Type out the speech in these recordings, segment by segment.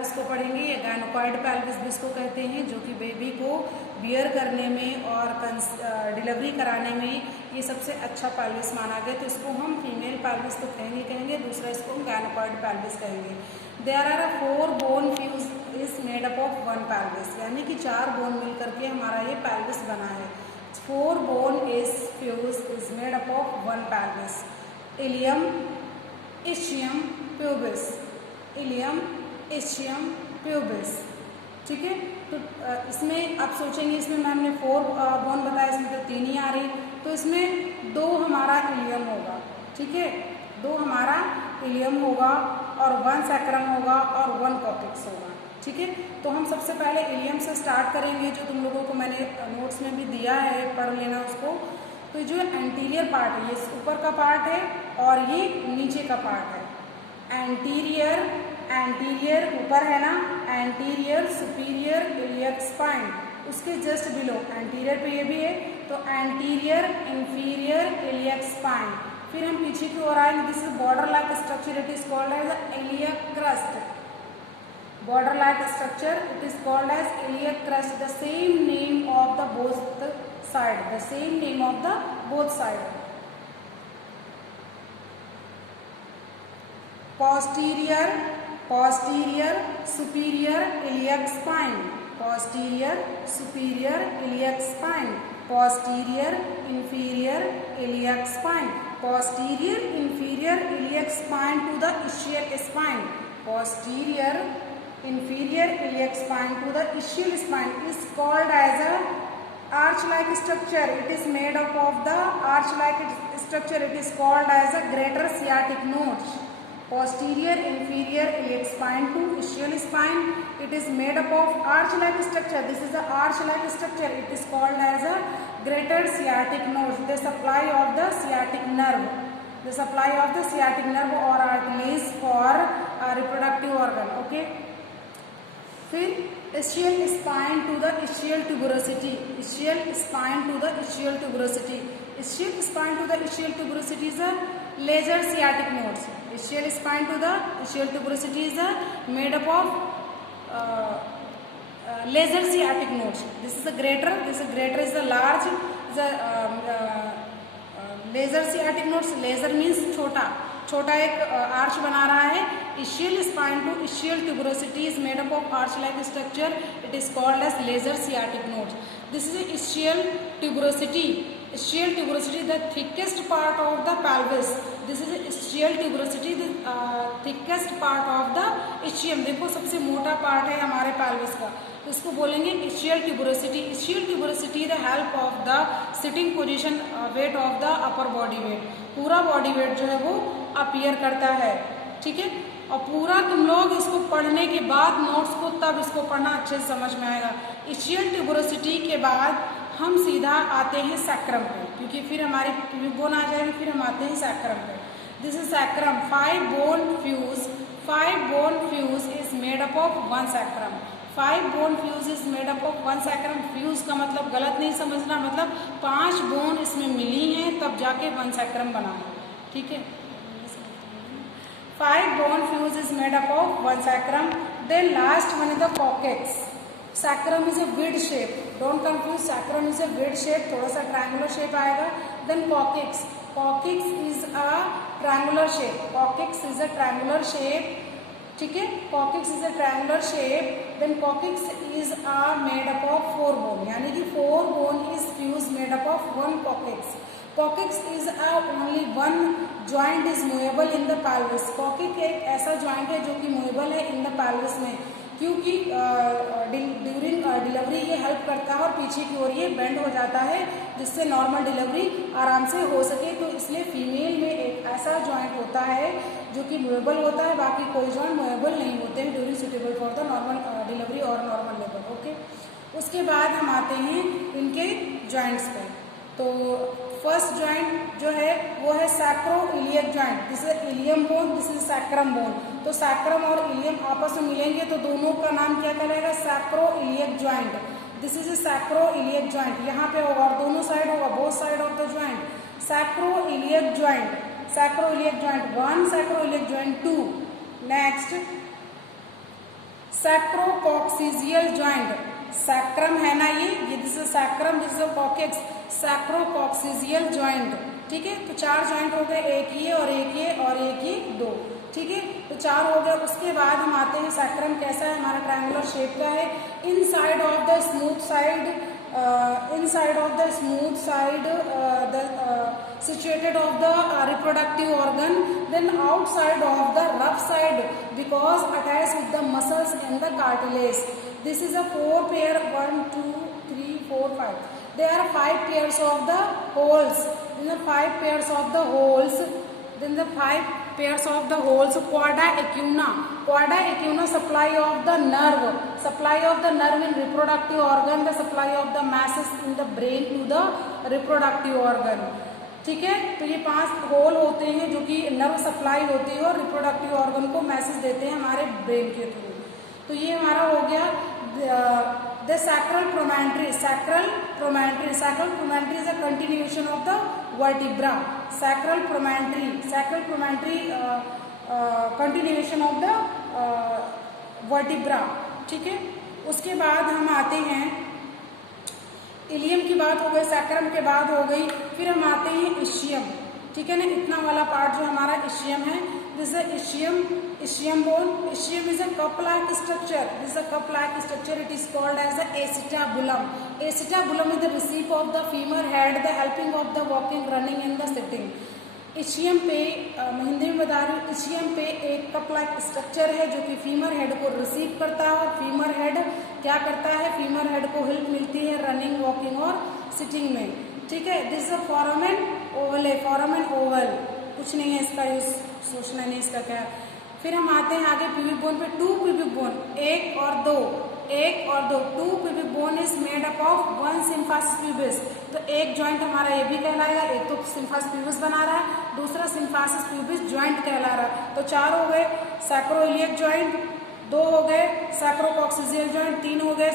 Pelvis को पढ़ेंगे या गायनोकॉइड पेल्विस भी इसको कहते हैं, जो कि बेबी को बियर करने में और डिलीवरी कराने में ये सबसे अच्छा पेल्विस माना गया। तो इसको हम फीमेल पेल्विस तो कहेंगे, दूसरा इसको हम गायनोकॉइड पेल्विस कहेंगे। There are 4 bone fuse is made up of 1 pelvis, यानी कि 4 बोन मिल करके हमारा ये पेल्विस बना है। 4 bone is fuse is made up of 1 pelvis. Ilium, ischium, pubis, ilium, ischium, pubis, ठीक है। तो इसमें आप सोचेंगे इसमें मैम ने 4 बोन बताया, इसमें तो 3 ही आ रही, तो इसमें 2 हमारा इलियम होगा, ठीक है, 2 हमारा इलियम होगा और 1 सैक्रम होगा और 1 कॉर्टेक्स होगा, ठीक है। तो हम सबसे पहले इलियम से स्टार्ट करेंगे, जो तुम लोगों को मैंने नोट्स में भी दिया है, पढ़ लेना उसको। तो जो एंटीरियर पार्ट है, ये ऊपर का पार्ट है और ये नीचे का पार्ट है। एंटीरियर, एंटीरियर ऊपर है ना, एंटीरियर सुपीरियर इलियक स्पाइन, उसके जस्ट बिलो एंटीरियर पे ये भी है, तो एंटीरियर इंफीरियर इलियक स्पाइन। फिर हम पीछे की ओर आएंगे, this is border like structure, it is called as iliac crest. Border like structure, it is called as iliac crest, the same name of the both side, the same name of the both side. Posterior, posterior superior iliac spine, posterior superior iliac spine, posterior inferior iliac spine, posterior inferior iliac spine to the ischial spine, posterior inferior iliac spine to the ischial spine is called as a arch-like structure. It is made up of the arch-like structure. It is called as a greater sciatic notch. Posterior inferior iliac spine to ischial spine. It is made up of arch-like structure. This is the arch-like structure. It is called as a greater sciatic notch. The supply of the sciatic nerve. The supply of the sciatic nerve or arteries for reproductive organ. Okay. फिर ischial spine to the ischial tuberosity, ischial spine to the ischial tuberosity, ischial spine to the ischial tuberosity is a laser sciatic nodes. Ischial spine to the ischial tuberosity is made up of laser sciatic nodes. This is the greater, this is greater is the large, the laser sciatic nodes. Laser means छोटा, छोटा एक arch बना रहा है। ischial spine to ischial tuberosity is made up of arch-like structure. It is called as laser sciatic nodes. This is a ischial tuberosity. Ischial tuberosity, the thickest part of the pelvis. This is a ischial tuberosity, the thickest part of the ischium. देखो सबसे मोटा part है हमारे pelvis का, तो इसको बोलेंगे ischial tuberosity. Ischial tuberosity the help of the sitting position weight of the upper body weight. पूरा बॉडी वेट जो है वो अपीयर करता है, ठीक है। और पूरा तुम लोग इसको पढ़ने के बाद नोट्स को तब इसको पढ़ना अच्छे से समझ में आएगा। ischial tuberosity के बाद हम सीधा आते हैं सैक्रम पे, क्योंकि फिर हमारी ट्यूब बोन आ जाएगी, फिर हम आते हैं सैक्रम पे। This is sacrum. 5 bone fuse, 5 bone fuse is made up of 1 sacrum. 5 bone fuse is made up of 1 sacrum. Fuse का मतलब गलत नहीं समझना, मतलब 5 बोन इसमें मिली हैं तब जाके 1 सैक्रम बना है, ठीक है। 5 bone fuse is made up of 1 sacrum. Then last one is the coccyx. Sacrum is a weird shape. Don't confuse. Sacrum is a weird shape. थोड़ा सा triangular shape आएगा. Then coccyx. Coccyx is a triangular shape. Coccyx is a triangular shape. ठीक है. Coccyx is a triangular shape. Then coccyx is made up of 4 bone. यानी कि 4 bone is fuse made up of 1 coccyx. Coccyx is only one joint is movable in the pelvis. Coccyx एक ऐसा joint है जो कि movable है in the pelvis में, क्योंकि ड्यूरिंग डिलीवरी ये हेल्प करता है और पीछे की ओर ये बेंड हो जाता है, जिससे नॉर्मल डिलीवरी आराम से हो सके। तो इसलिए फीमेल में एक ऐसा जॉइंट होता है जो कि मूवेबल होता है, बाकी कोई जॉइंट मूवेबल नहीं होते हैं during suitable for the normal delivery और नॉर्मल लेबर। ओके, उसके बाद हम आते हैं इनके जॉइंट्स पे। तो फर्स्ट जॉइंट जो है वो है sacro iliac joint. This is ilium bone, this is sacrum bone. तो सैक्रम और इलियम आपस में मिलेंगे तो दोनों का नाम क्या कहलाएगा? Sacro iliac joint. This is sacro iliac joint. यहाँ पे होगा और दोनों साइड होगा, both side of the joint. Sacro iliac joint, sacro iliac joint 1, sacro iliac joint 2। Next sacrococcygeal joint, sacrum है ना ये this is sacrum, this is coccyx, sacrococcygeal joint. ठीक है, तो 4 जॉइंट हो गए, एक ये और एक ये और एक ये 2। ठीक है, तो 4 हो गए। उसके बाद हम आते हैं सैक्रम कैसा है, हमारा ट्रायंगुलर शेप का है। Inside of the smooth side, inside of the smooth side, situated of the reproductive organ, then outside of the rough side because attached with the muscles and the cartilage. This is a 4 pair, 1 2 3 4 5. There are 5 pairs of the holes. Then the 5 pairs of the holes. Then the 5 pairs of the holes. Quadra ecuna. Quadra ecuna supply of the nerve. Supply of the nerve in reproductive organ. The supply of the masses in the brain to the reproductive organ. ठीक है, तो ये 5 whole होते हैं जो कि nerve supply होती है और रिप्रोडक्टिव ऑर्गन को मैसेज देते हैं हमारे ब्रेन के थ्रू। तो ये हमारा हो गया the sacral promontory. Sacral promontory, sacral promontory is a continuation of the vertebra. Sacral promontory, sacral promontory continuation of the vertebra. ठीक है, उसके बाद हम आते हैं, इलियम की बात हो गई, सैक्रम के बाद हो गई, फिर हम आते हैं इशियम। ठीक है ना, इतना वाला पार्ट जो हमारा इशियम है, this is ischium, ischium bone. Ischium is a cup like structure, this is a cup like structure, it is called as the acetabulum. Acetabulum is the receipt of the femur head, the helping of the walking, running and the sitting. Ischium पे हिंदी में बता रही हूँ, ischium पे एक cup like structure है जो कि फीमर हेड को रिसीव करता है और फीमर हेड क्या करता है, फीमर हेड को हेल्प मिलती है रनिंग, वॉकिंग और सिटिंग में। ठीक है, this is a foramen Oval है, फोरामेन ओवल, कुछ नहीं है इसका यूज, सोचना नहीं इसका क्या। फिर हम आते हैं आगे प्यूबिक बोन पे। 2 प्यूबिक बोन, 1 और 2, 1 और 2। 2 pubic bone is made up of 1 symphysis pubis. तो एक जॉइंट हमारा ये भी कहलाएगा, एक तो सिम्फासिस प्यूबिस बना रहा है, दूसरा सिम्फासिस प्यूबिस जॉइंट कहला रहा है। तो 4 हो गए सैक्रोइलियक जॉइंट, 2 हो गए सैक्रोकॉक्सिजियल जॉइंट, 3 हो गए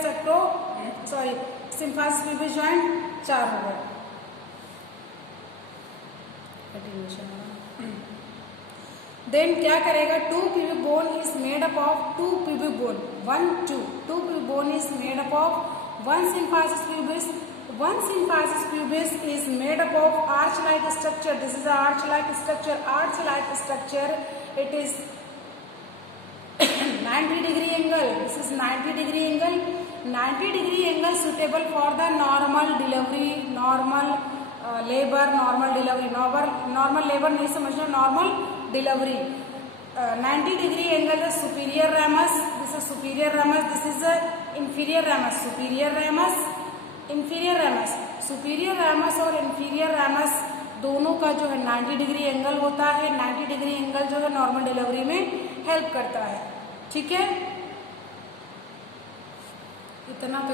सिम्फासिस प्यूबिस जॉइंट, 4 हो गए। देन क्या करेगा, 2 pubic bone is made up of 2 pubic bone, 1 2। 2 pubic bone is made up of 1 symphysis pubis. 1 symphysis pubis is made up of arch-like structure. This is an arch-like structure. Arch-like structure. It is 90-degree angle. This is 90-degree angle. 90-degree angle suitable for the normal delivery, normal labor, normal delivery. Normal labor नहीं समझना, normal delivery. 90-degree angle is superior ramus. This is superior ramus. This is a inferior ramus. Superior ramus. Inferior ramus, superior ramus और inferior ramus दोनों का जो है 90 degree angle होता है। 90 degree angle जो है नॉर्मल डिलीवरी में हेल्प करता है। ठीक है, इतना तो